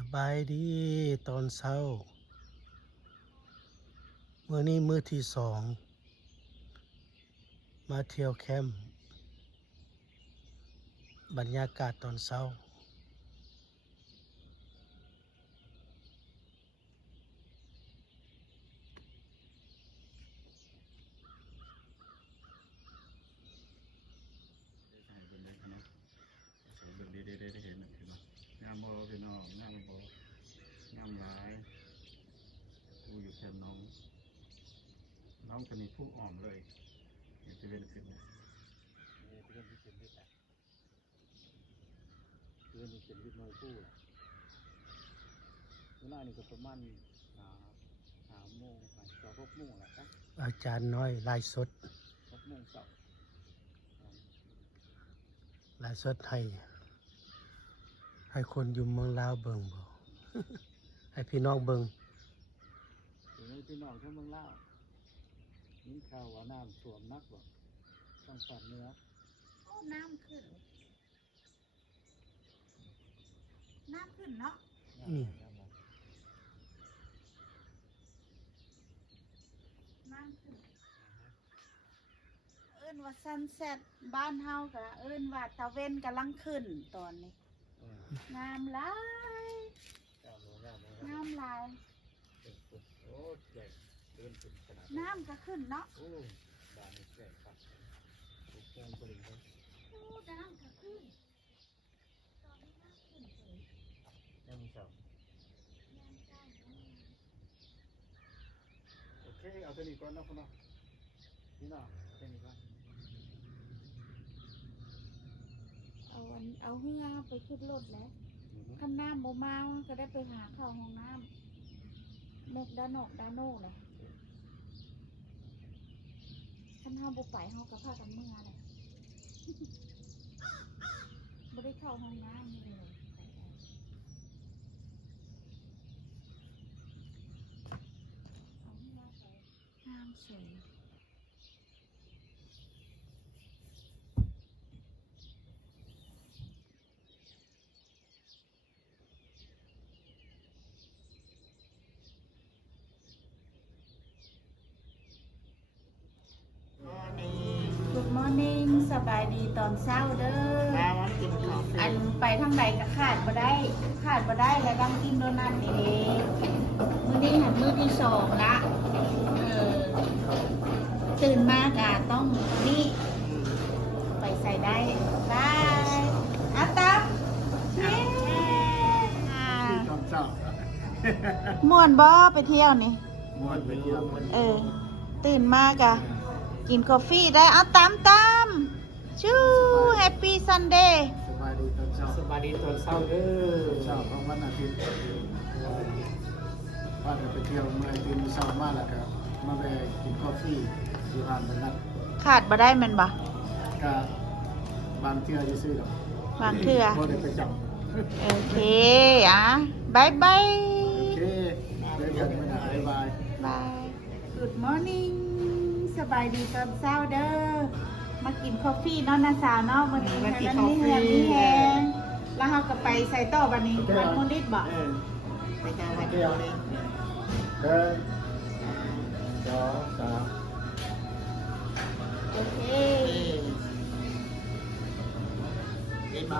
สบายดีตอนเช้ามื้อนี้มื้อที่สองมาเที่ยวแคมป์บรรยากาศตอนเช้าได้เห็นพี่น้องงามบ่พี่น้องงามบ่งามหลายกูอยู่แคมป์น้องคนนี้พุ่งอ่อมเลยอยากจะเป็นสิ่งนี้เพื่อนที่เป็นวิทย์แหละเพื่อนที่เป็นวิทย์น้อยคู่เวลานี่ก็ประมาณ3 โมง6 โมงแหละครับอาจารย์น้อยไลฟ์สด 6 โมงเช้าไลฟ์สดให้คนอยู่เมืองลาวเบิ่งบ่ ให้พี่น้องเบิ่งพี่น้องทั้งเมืองลาวนี่ข่าวว่าน้ำท่วมนักบ่ต้องฝั่งเหนือโอ้น้ำขึ้นเนาะน้ำขึ้นเอิ้นว่าซันเซ็ตบ้านเฮาก็เอิ้นว่าตะเวนกำลังขึ้นตอนนี้งามหลายงามหลายน้ำก็ขึ้นเนาะโอ้น้ำก็ขึ้นตอนนี้น้ำขึ้นเลยโอเคเอาตัวนี้ก่อนนะพ่อเนาะนี่เนาะตัวนี้ก่อนเอาเหือไปขึ้นรถแล้วคันน้ำบ่มาก็ได้ไปหาข้าวห้องน้ำเมกดานกเลยคันเฮาบ่ไปเฮาก็พากันเมื่อเลยบ่ได้เข้าห้องน้ำเลยเอาเหือไปน้ำสวยGood morning สบายดีตอนเช้าเด้ออันไปทางใดก็ขาดบ่ได้แล้วต้องกินโดนัทนี่เด้มื้อนี้หันมื้อที่2ละตื่นมากอ่ะต้องนี่ไปใส่ได้บายอาตับม่วนบ่ไปเที่ยวนี่ม่วนไปเที่ยวตื่นมากอ่ะกินกาแฟได้เอาตามชื่อ Happy Sunday สบายดีตอนเช้าเด้อเช้าของวันอาทิตย์ว่าจะไปเที่ยวเมื่อตื่นเช้ามาแล้วก็มาไปกินกาแฟอยู่ร้านบรรทัดขาดบ่ได้แม่นบ่ก็บางเทื่อซื่อๆดอกบางเทื่อบ่ได้ไปจับโอเคบายโอเคเจอกันมื้อหน้าบ๊ายบาย Good morning สบายดีตอนเช้าเด้อมากินกาแฟเนาะนะสาวเนาะวันนี้นี่แฮงแล้วเฮาก็ไปใส่ต่อบัดนี้วันมื้อนิดบ่ไปทางมาเที่ยวนี่2 3โอเคกินบ่